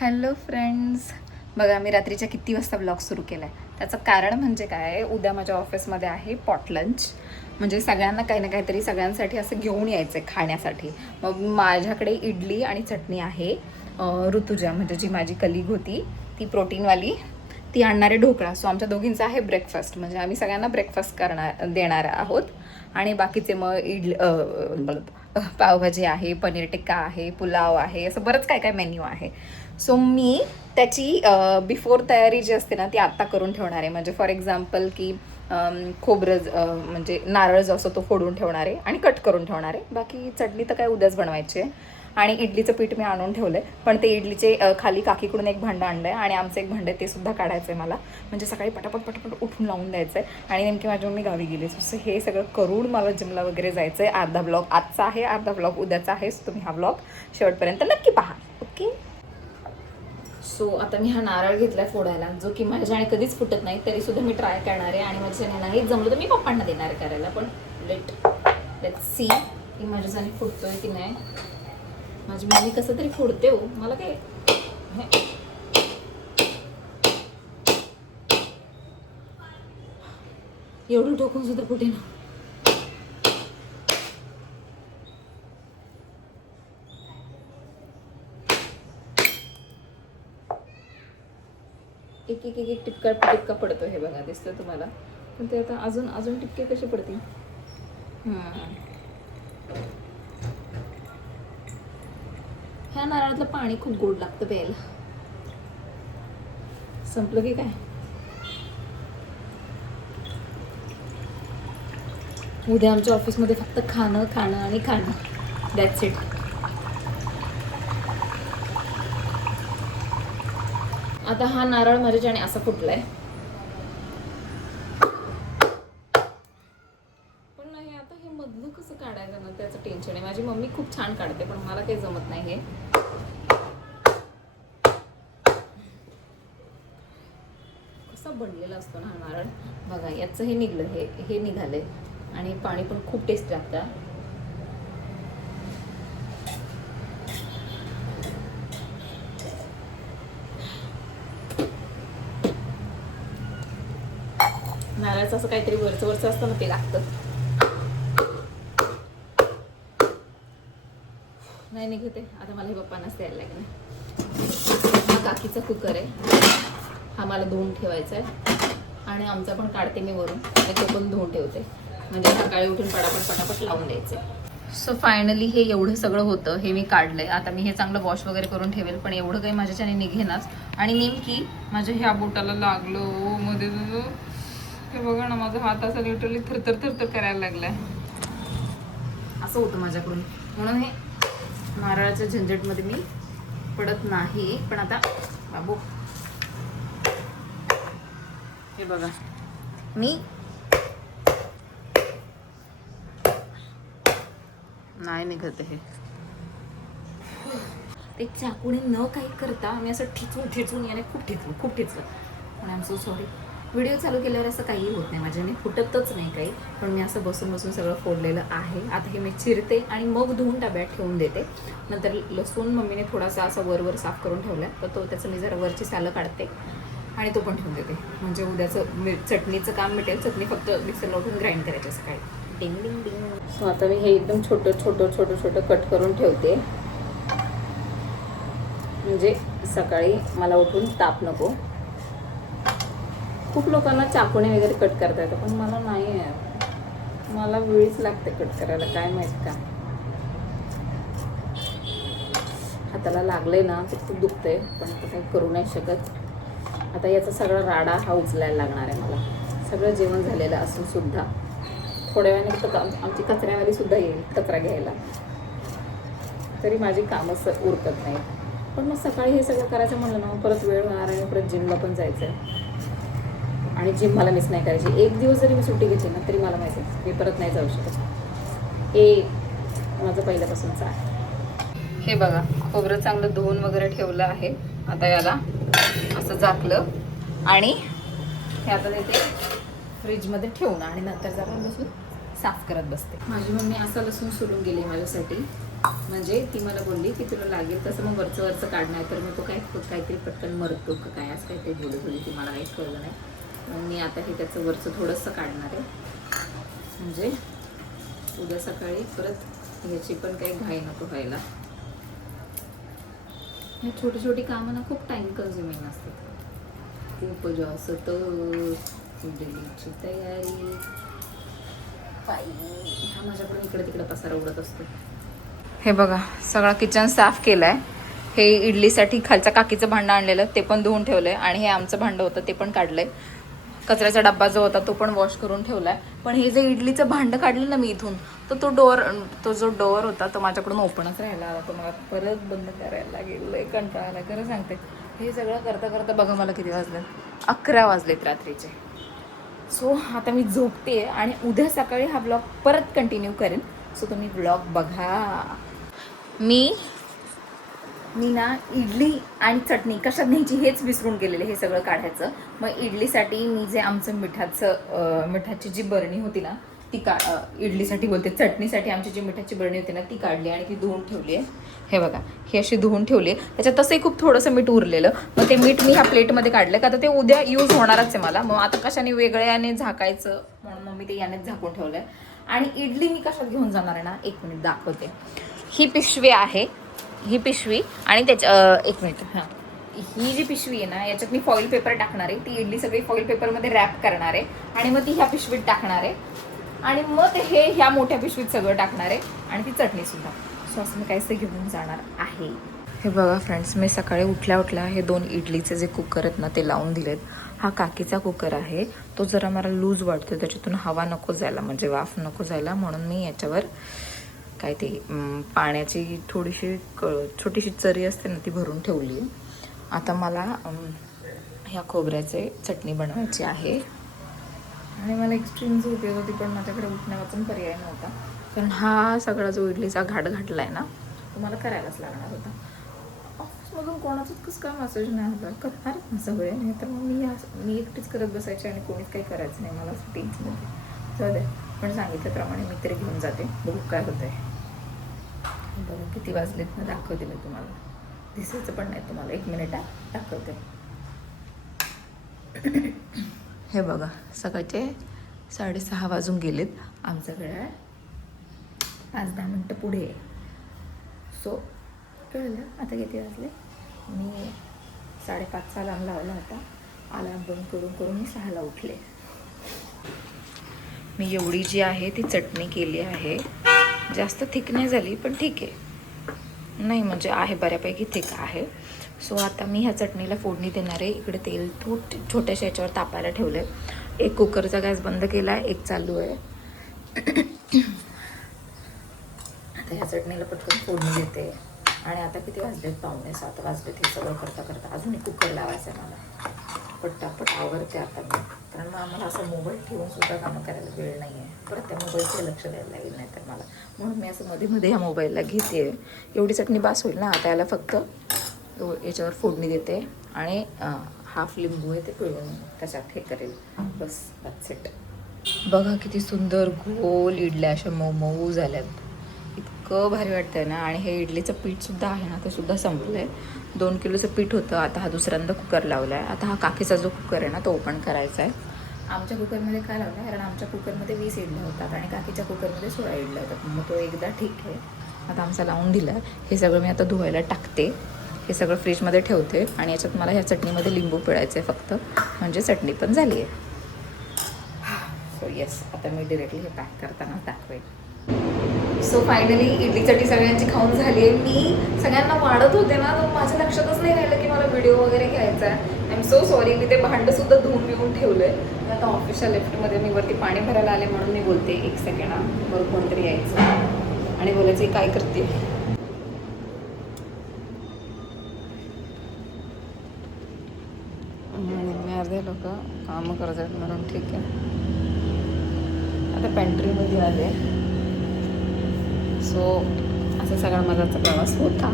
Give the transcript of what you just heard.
Hello friends, बघा मी रात्रीच्या किती वाजता ब्लॉग सुरू केला आहे. त्याचं कारण म्हणजे काय, उद्या माझ्या ऑफिसमध्ये आहे पॉट लंच. म्हणजे सगळ्यांना काही ना काहीतरी सगळ्यांसाठी असं घेऊन यायचं आहे खाण्यासाठी. मग माझ्याकडे इडली आणि चटणी आहे. ऋतुजा म्हणजे जी माझी कलीग होती ती प्रोटीनवाली, ती आणणारे ढोकळा. सो आमच्या दोघींचा आहे ब्रेकफास्ट. म्हणजे आम्ही सगळ्यांना ब्रेकफास्ट देणार आहोत. आणि बाकीचे मग पावभाजी आहे, पनीर टिक्का आहे, पुलाव आहे, असं बरंच काय काय मेन्यू आहे. सो मी त्याची बिफोर तयारी जी असते ना ती आत्ता करून ठेवणार आहे. म्हणजे फॉर एक्झाम्पल की खोबरं म्हणजे नारळ जो असतो तो फोडून ठेवणार आहे आणि कट करून ठेवणार आहे. बाकी चटणी तर काय उद्याच बनवायची आहे. आणि इडलीचं पीठ मी आणून ठेवलं आहे, पण ते इडलीचे खाली काकीकडून एक भांडं आणलं आहे आणि आमचं एक भांडं ते सुद्धा काढायचं आहे मला. म्हणजे सकाळी पटापट पटापट उठून लावून द्यायचं आहे. आणि नेमकी माझी मम्मी गावी गेली. सो हे सगळं करून मला जिमला वगैरे जायचं आहे. अर्धा ब्लॉग आजचा आहे, अर्धा ब्लॉग उद्याचा आहे. सो तुम्ही हा ब्लॉग शेवटपर्यंत नक्की पहा. ओके. सो आता मी हा नारळ घेतलाय फोडायला, जो की माझ्याने कधीच फुटत नाही, तरी सुद्धा मी ट्राय करणार आहे. आणि माझ्याने नाही जमलं तर मी पप्पांना देणार आहे करायला. पण लेट सी की माझ्याने फुटतोय की नाही. माझी मम्मी कसं तरी फोडते हो, मला काय एवढं टोकून सुद्धा फुटे ना. एक एक एक एक टिपका पडतो. हे बघा, दिसतं तुम्हाला. पण ते आता अजून टिपके कसे पडतील. ह्या नारळातलं पाणी खूप गोड लागतं प्यायला. संपलं की काय. उद्या आमच्या ऑफिसमध्ये फक्त खाणं खाणं आणि खाणं. That's it. आता हा नारळ माझ्याच्याने असा फुटलाय. पण नाही, आता हे मधलं कसं काढायचं ना त्याचं टेन्शन आहे. माझी मम्मी खूप छान काढते, पण मला काही जमत नाही. हे कसा बनलेला असतो ना हा नारळ. बघा, याचं हे निघलं, हे निघालंय. आणि पाणी पण खूप टेस्टी लागतं. नारळाचं असं काहीतरी वरचं असतं ना, ते लागतं. नाही निघते. आता मला हे पप्पांनाच द्यायला लागेल. हा काकीचा कुकर आहे, हा मला धुवून ठेवायचा आहे. आणि आमचा पण काढते मी वरून आणि तो पण धुवून ठेवते. म्हणजे सकाळी उठून पटापट लावून द्यायचे. सो फायनली हे एवढं सगळं होतं, हे मी काढलंय. आता मी हे चांगलं वॉश वगैरे करून ठेवेल, पण एवढं काही माझ्याच्याने निघेनाच. आणि नेमकी माझ्या ह्या बोटाला लागलो मध्ये. हे बघा ना, माझा हात असा लिटरली थरथर करायला लागलाय. असं होतं माझ्याकडून. म्हणून हे नारळाच्या झंझटमध्ये मी पडत नाही. पण आता बाबू, हे बघा, मी नाही निघत हे. ते चाकूने न काही करता मी असं ठेचून याने खूप ठेचलं. पण I am so sorry. Video चालू केल्यावर असं काही होत नाही माझ्याने, फुटतच नाही काही. पण मी असं बसून सगळं फोडलेलं आहे. आता हे मी चिरते आणि मग धुवून डब्यात ठेवून देते. नंतर लसूण मम्मीने थोडासा असा वर साफ करून ठेवला आहे, तर त्याचं मी जरा वरची सालं काढते आणि तो पण ठेवून देते. म्हणजे उद्याचं चटणीचं काम मिटेल. चटणी फक्त मिक्सरला उठून ग्राइंड करायची सकाळी. डिंग डिंग डिंग. सो आता मी हे एकदम छोटं कट करून ठेवते. म्हणजे सकाळी मला उठून ताप नको. खूप लोकांना चाकूने वगैरे कट करता येतं, पण मला नाही आहे. मला वेळीच लागते कट करायला, काय माहीत का. हाताला लागलंय ना, ते खूप दुखतंय, पण आता काही करू नाही शकत. आता याचा सगळा राडा हा उचलायला लागणार आहे मला. सगळं जेवण झालेलं असून सुद्धा थोड्या वेळाने तर आमची कचऱ्यावाली सुद्धा येईल कचरा घ्यायला, तरी माझी कामच उरकत नाही. पण मग सकाळी हे सगळं करायचं म्हणलं ना, परत वेळ होणार आणि परत जिमला पण जायचं आहे. आणि जिम मला मिस नाही करायची. एक दिवस जरी मी सुट्टी घेतली ना तरी मला माहिती आहे मी परत नाही जाऊ शकत. हे माझं पहिल्यापासूनचं आहे. हे बघा, खोबरं चांगलं धुवून वगैरे ठेवलं आहे. आता याला असं झाकलं आणि हे आता तिथे फ्रीजमध्ये ठेवून आणि नंतर जरा लसूण साफ करत बसते. माझी मम्मी असा लसूण सोलून गेली माझ्यासाठी. म्हणजे ती मला बोलली की तुला लागेल तसं मग वरचं वरचं काढणार, तर मी तो काहीतरी पटकन मरतो का काय असं काहीतरी बोलत होती ती, मला काहीच कळलं नाही. मग मी आता हे त्याचं वरचं थोडंसं काढणार आहे, म्हणजे उद्या सकाळी परत ह्याची पण काही घाई नको व्हायला. हे छोटी छोटी कामं ना खूप टाईम कन्झ्युमिंग असतात, खूप जास्त. तर इडलीची तयारी हा माझ्याकडून इकडे तिकडे पसारा उडत असतो. हे बघा सगळा किचन साफ केलाय. हे इडलीसाठी खालच्या काकीचं भांडं आणलेलं ते पण धुवून ठेवलंय, आणि हे आमचं भांडं होतं ते पण काढलंय. कचऱ्याचा डब्बा जो होता तो पण वॉश करून ठेवलाय. पण हे जे इडलीचं भांडं काढलं ना मी इथून, तर तो जो डोअर होता तो माझ्याकडून ओपनच राहिला आला, तो मला परत बंद करायला लागेल. कंटाळा आला खरं सांगते. हे सगळं करता करता बघा मला किती वाजलेत, 11 वाजलेत रात्रीचे. सो आता मी झोपते आणि उद्या सकाळी हा ब्लॉग परत कंटिन्यू करेन. सो तुम्ही ब्लॉग बघा. मी ना इडली आणि चटणी कशात न्यायची हेच विसरून गेलेले, हे सगळं काढायचं. मग इडलीसाठी मी जे आमचं मिठाची जी बरणी होती ना ती इडलीसाठी बोलते, चटणीसाठी आमची जी मिठाची बरणी होती ना ती काढली आणि ती धुवून ठेवली आहे. हे बघा ही अशी धुवून ठेवली आहे. त्याच्यात तसंही खूप थोडंसं मीठ उरलेलं, मग ते मीठ मी ह्या प्लेटमध्ये काढलं का आता ते उद्या यूज होणारच आहे मला. मग आता कशाने वेगळ्याने झाकायचं म्हणून मग मी ते यानेच झाकून ठेवलं आहे. आणि इडली मी कशात घेऊन जाणार आहे ना, 1 मिनिट दाखवते. ही पिशवी आहे, ही पिशवी, आणि त्याच्या 1 मिनिट, हां ही जी पिशवी आहे ना याच्यात मी फॉईल पेपर टाकणार आहे. ती इडली सगळी फॉईल पेपरमध्ये रॅप करणार आहे आणि मग ती ह्या पिशवीत टाकणार आहे, आणि मग हे ह्या मोठ्या पिशवीत सगळं टाकणार आहे, आणि ती चटणीसुद्धा. सो असं मी काहीसं घेऊन जाणार आहे. हे बघा फ्रेंड्स, मी सकाळी उठल्या हे 2 इडलीचे जे कुकर आहेत ना ते लावून दिलेत. हा काकीचा कुकर आहे, तो जरा मला लूज वाटतो, त्याच्यातून हवा नको जायला, म्हणजे वाफ नको जायला, म्हणून मी याच्यावर काय ते पाण्याची छोटीशी चरी असते ना ती भरून ठेवली आहे. आता मला ह्या खोबऱ्याचे चटणी बनवायची आहे, आणि मला एक्स्ट्रीम झोप येत होती पण माझ्याकडे उठण्यावाचून पर्याय नव्हता, कारण हा सगळा जो इडलीचा घाट घातला आहे ना तो मला करायलाच लागणार होता. ऑफिसमधून कोणाचंच कसं काय मेसेज नाही आला, करणार ना सगळे, नाही तर मग मी एकटीच करत बसायचे आणि कोणीच काही करायचं नाही, मला असं टेन्शन होते. जाऊ दे, पण सांगितल्याप्रमाणे मी तरी घेऊन जाते, बघू काय होतं आहे. बघा किती वाजलेत ना, दाखवते मी तुम्हाला, दिसायचं पण नाही तुम्हाला, 1 मिनिटात दाखवते. हे बघा सकाळचे 6:30 वाजून गेलेत. आमच्याकडे 5-10 मिनटं पुढे. सो कळलं आता किती वाजले. मी 5:30चा अलार्म लावला होता, अलार्म बंद करून करून मी 6ला उठले. मी एवढी जी आहे ती चटणी केली आहे, जास्त थिक नाही झाली पण ठीक आहे, नाही म्हणजे आहे बऱ्यापैकी थिक आहे. सो आता मी ह्या चटणीला फोडणी देणार आहे. इकडे तेल छोट्याशा याच्यावर तापायला ठेवलं आहे. एक कुकरचा गॅस बंद केला आहे, एक चालू आहे. आता ह्या चटणीला पटकन फोडणी देते. आणि आता किती वाजलेत, 6:45 वाजलेत. हे सगळं करता करता अजून एक कुकर लावायचं आहे मला. पटापट आवडते आता मी, कारण मग आम्हाला असं मोबाईल ठेवून सुद्धा कामं करायला वेळ नाही आहे. परत त्या मोबाईलकडे लक्ष द्यायला लागेल नाही तर मला, म्हणून मी असं मध्ये ह्या मोबाईलला घेते. एवढी चटणी बास होईल ना. आता याला फक्त याच्यावर फोडणी देते आणि हाफ लिंबू आहे ते पिळून त्याच्यात हे करेल, बस दॅट्स इट. बघा किती सुंदर गोल इडल्या अशा मऊ मऊ झाल्यात, इतकं भारी वाटतंय ना. आणि हे इडलीचं पीठसुद्धा आहे ना ते सुद्धा संपलं आहे. 2 किलोचं पीठ होतं, आता हा दुसऱ्यांदा कुकर लावला आहे. आता हा काकीचा जो कुकर आहे ना तो ओपन करायचा आहे. आमच्या कुकरमध्ये काय लावलं आहे, कारण आमच्या कुकरमध्ये 20 इडल्या होतात आणि काकीच्या कुकरमध्ये 16 इडल्या होतात. मग तो एकदा ठीक आहे, आता आमचा लावून दिला. हे सगळं मी आता धुवायला टाकते, हे सगळं फ्रीजमध्ये ठेवते, आणि याच्यात मला ह्या चटणीमध्ये लिंबू पिळायचं आहे फक्त, म्हणजे चटणी पण झाली आहे. सो येस, आता मी डिरेक्टली हे पॅक करताना दाखवेन. सो फायनली इडली चटणी सगळ्यांची खाऊन झाली आहे. मी सगळ्यांना वाढत होते ना, तर माझ्या लक्षातच नाही राहिलं की मला व्हिडिओ वगैरे घ्यायचा आहे. I am so sorry. मी ते भांडंसुद्धा धुवून बिवून ठेवलं आहे. आता ऑफिसच्या लेफ्टमध्ये मी वरती पाणी भरायला आले म्हणून मी बोलते 1 सेकंड, वर कोणतरी यायचं आणि बोलायचं काय करते. अर्धे लोक कामं करतात म्हणून ठीक आहे. आता पेंट्रीमध्ये आले. सो असा सगळा माझा प्रवास होता.